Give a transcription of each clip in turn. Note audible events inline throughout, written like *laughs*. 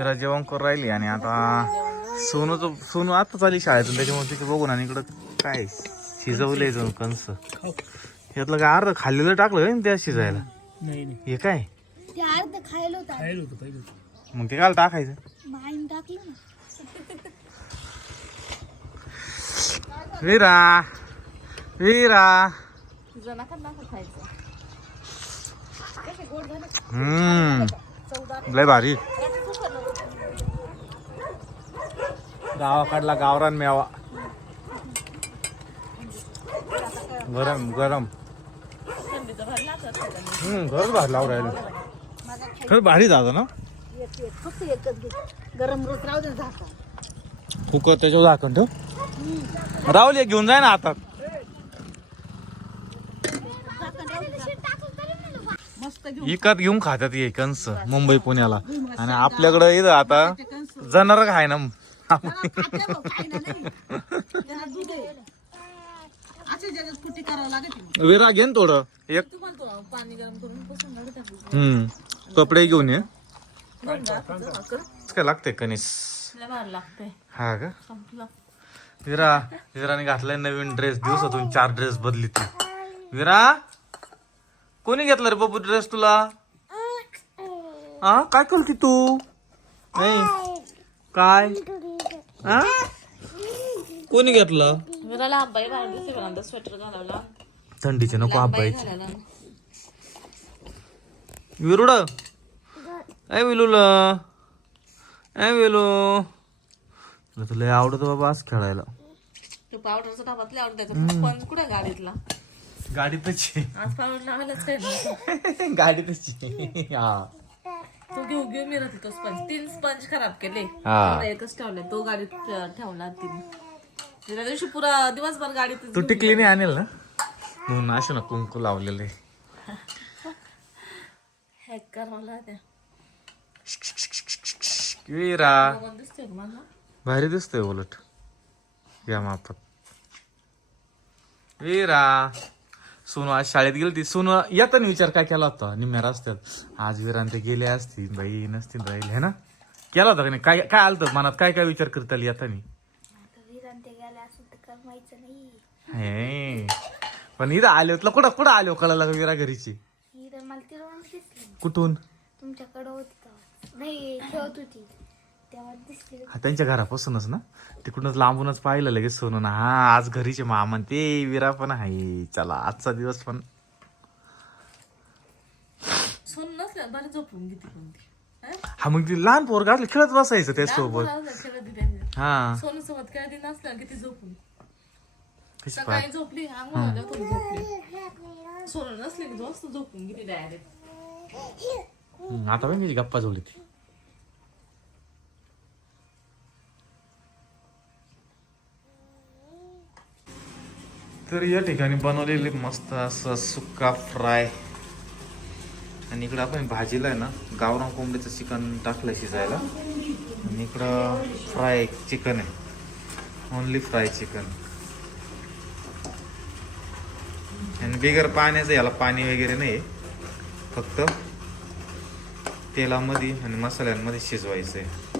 जरा जेवण करून राहिली आणि आता सोनूचं सोनू आता चाली शाळेतून त्याच्यामुळे तिथे बघून आणि इकडं काय शिजवलंय जाऊन कंस यातलं काय अर्ध खाल्लेलं टाकलं ना त्या शिजायला? नाही नाही. हे काय? ते मग ते काय टाकायचं. वीरा वीरा. हम्म. लय भारी. गावाकडला गावरान मेवा. गरम गरम. हम्म खरंच भारी लावून राहिलं. खरंच भारी दादा ना? एक फक्त एकच घे गरम रोज राहू दे झाका त्याच्यावर झाकण ठेव. राहुल एक घेऊन जाय ना आता मस्त विकत घेऊन खातात हे कंस मुंबई पुण्याला. आणि आपल्याकडं इथं आता जनावर खाय ना विरा घे ना थोडं. एक. हम्म. कपडे घेऊन ये. काय लागते लागते हा का? विरा विराने घातलाय नवीन ड्रेस दिवसातून चार ड्रेस बदली ती. विरा कोणी घेतला रे बाबू ड्रेस तुला? हा? काय करते तू? नाही. काय? हा? कोणी घेतला? आंबाई बाहेर स्वेटर घालावला. थंडीचे नको घालायला. विरुड. ऐ विलूल. ऐ विलू. तुला तुला आवडत बाबा आज खेळायला. तो पावडरचा पण कुठे गाडीतला? गाडीतच आज पावडर लावायलाच काय नाही. *laughs* गाडीतच हा. तो घेऊ घेऊ मी राहते तो स्पंज तीन स्पंज खराब केले. हा. एकच ठेवले तो गाडीत ठेवला तिने. त्या दिवशी पुरा दिवसभर गाडीत तू टिकली नाही आणेल ना? म्हणून असे ना कुंकू लावलेले. हॅक करावला त्या. विरा. कोण दिसते का मला? भारी दिसतोय उलट. या मापात. विरा. सोनू आज शाळेत गेली ती सोनू येताना विचार काय केला होता? निम्या रस्त्यात. आज विरान ते गेले असतील बाई नसतील राहिले है ना? केला होता का नाही? काय काय आलं मनात? काय काय विचार करता आली येताना? हे. पण इथं आले होत. कुठं कुठं आले हो कळायला का विरा घरीची? कुठून? तुमच्याकडं होती नाही होती. हा त्यांच्या घरापासूनच ना? तिकडूनच लांबूनच पाहिलं लगेच सोनून. हा आज घरीचे मामा न ते विरा पण आहे. चला आजचा दिवस पण. हा? मग ती लहान पोर घातलं खेळत बसायचं त्याच्यासोबत हा. कशी पाय झोपली झोपली. आता पण त्याची गप्पा झोली ती तर या ठिकाणी बनवलेले मस्त असं सुक्का फ्राय. आणि इकडं आपण भाजीला आहे ना गावरान कोंबडीचं चिकन टाकलं शिजायला. आणि इकडं फ्राय चिकन आहे. Only fry chicken. आणि बिगर पाण्याचं याला पाणी वगैरे नाही आहे. फक्त तेलामध्ये आणि मसाल्यांमध्ये शिजवायचं आहे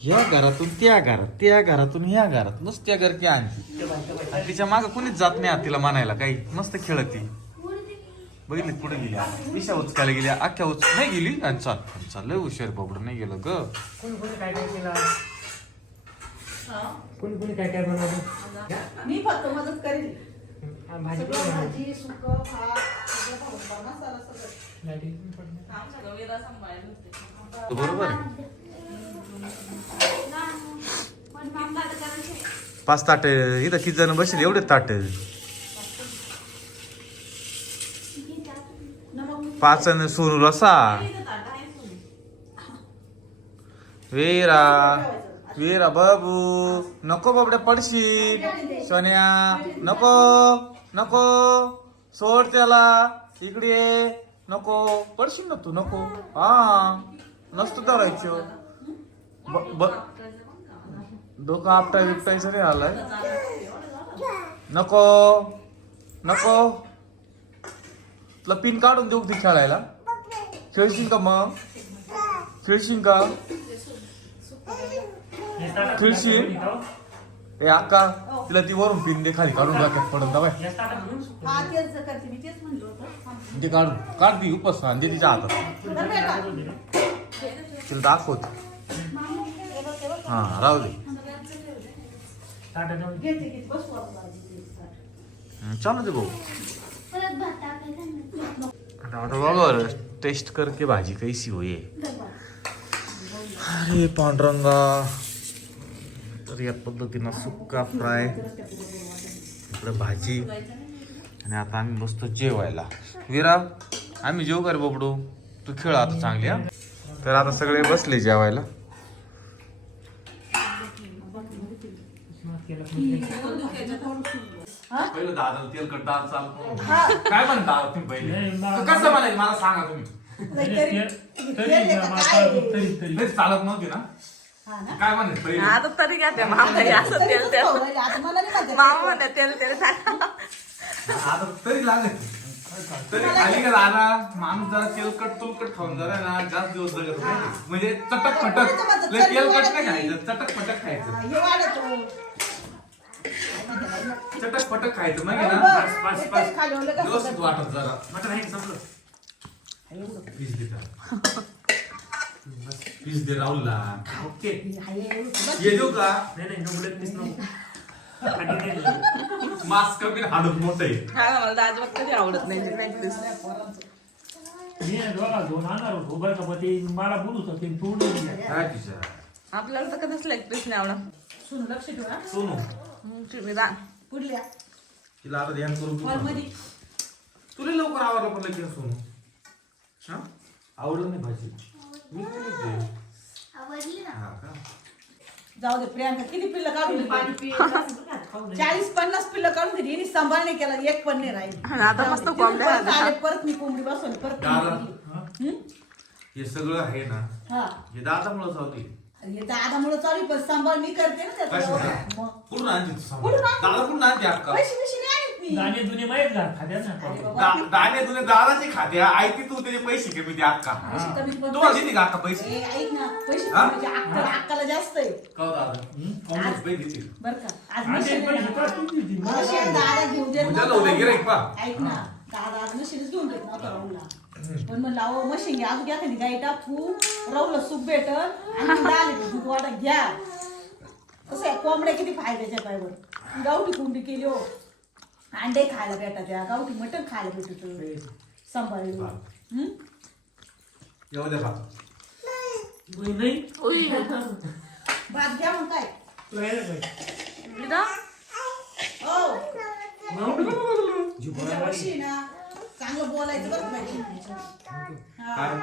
ह्या घरातून त्या घरात त्या घरातून ह्या घरात. नुसत्या घर की आणती आणि तिच्या मागं कुणीच जात नाही आत तिला म्हणायला काही. मस्त खेळती बघितली पुढे गेली? दिशा उचकायला गेली अख्ख्या उच नाही गेली? आणि चाल चाललंय हुशार बाबड नाही गेलं ग. कोणी कोणी काय काय केलं? हा. कोणी कोणी काय काय बनवलं? मी फक्त मदत करेल भाजी सगळं? भाजी सुक भात सगळं मसाला सगळं. आमच्या होते. बरोबर पाच ताट इथं किती जण बसले? एवढे ताट पाच जण सोनू रसा. इथं ताट आहे सोनी. वीरा वीरा बाबू नको बाबड्या पडशी सोन्या नको. नको. सोड त्याला. इकडे. नको. पडशील ना तू? नको. हा. नसतो धरायचं ब- डोकं आपटा बिपटायचं नाही आलाय. नको. नको. तुला पिन काढून देऊ ती खेळायला? खेळशील का मग? खेळशील का? खाऊ? ए अक्का तिला ती वरून पिन दे खाली काढून टाकत पडून दबाय या ताटात घेऊन सुकू. हा तेच करते मी तेच म्हणलं होतं. ते काढून काढ ती उपस आणि दे तिच्या हातात. बरं बेटा. तिला दाखवत. हा राहू दे. घेते घेते बसू आपण चालू दे भाऊ. परत भात टाकायचा ना आता बघ टेस्ट करके भाजी कैसी होई अरे पांडुरंगा. तर या पद्धतीनं सुक्का फ्राय इकडे भाजी आणि आता आम्ही बसतो जेवायला विरा आम्ही जेव कर बबडू तू खेळ आता चांगली हा तर आता सगळे बसले जेवायला दादा तेलकट दाल चालतो काय म्हणता तुम्ही पहिले नाही, मा- कसं म्हणायचं मला सांगा तुम्ही चालत नव्हती हा ना काय म्हणायचं पहिले. आता तरी घ्या त्या मामा असं तरी तेल तेल. मामा म्हणते तेल तेल टाका. आता तरी लागत तरी खाली का दादा माणूस जरा तेलकट तुलकट खाऊन जरा ना जास्त दिवस जगत नाही. म्हणजे चटक फटक लय तेलकट नाही खायचं चटक फटक खायचं. चटक फटक खायचं माहिती ना बस, बस, व्यवस्थित वाटत जरा. मटण आहे का संपलं? पीस दे राहुलला ओके ये देऊ का? नाही नाही नको मिस नको. मास्क कमी हाडून मोठं आहे. हा मला दाजी बघ कधी आवडत नाही necklace. मी दोघा दोन आणणार होतो बरं का पण ते मला बोलत होते तू नाही दिला. काय आपल्याला तर कधीच लेग पीस नाही आवडत सुन लक्ष ठेवा सोनू. चिमणी दा. पुढल्या. तिला आता ध्यानमध्ये. तुला लवकर आवडलं पण लगेच सोनू? हा? आवडलं नाही भाजी. मी केली ते. आवडली ना हा का जाऊ दे प्रियांका किती पिल्लं काढून पाणी दिली? *laughs* चाळीस पन्नास पिल्लं काढून दिली आणि सांभाळ नाही केला एक पण नाही राहील आणि आता मस्त कोंबड्या परत आल्या. आले, परत मी कोंबडी बसवली परत दादा हा? हम्म? हे सगळं आहे ना हा हे दादामुळेच होती आणि दादामुळे चालू पण सांभाळ मी करते ना त्याचा? मग कुठून आणते तू सांग? कुठून आणते? दादा कुठून आणते अक्का पैसे बिशे दाणे दुने माहीत का खाद्या ना. बाबा. दा- दाणे तुझे दादाचे खाते ऐकते तू त्याचे पैसे कमी ते अक्का. पैसे कमी पण तुम्हाला देते का अक्का पैसे? ए, ऐक ना. पैसे हा? म्हणजे अक्काला अक्काला जास्त आहे. का दादा? देते बर का. आज. तू दादा घेऊन देत उद्याला नव्हता. उद्या गिऱ्हाईक पहा. ऐक ना. दादा आज मशीनच घेऊन देत नव्हता राहुलला. पण म्हणलं अहो मशीन घ्या अजून घ्या खाली गाई टाकू राहुलला सूप भेटल. आणि ती डाळ आहे, दूध वाटा घ्या. कसं आहे? कोंबड्या किती फायद्याच्या पायवर गावठी कोंबडी केली हो. अंडे खायला भेटा त्या गावठी मटण खायला भेटत. सांभाळलं हम्म? येऊ नाही. भात घ्या मग काय. तुला पाहिजे. हो. वर्षी ना चांगलं बोलायचं बरं. हा. काय?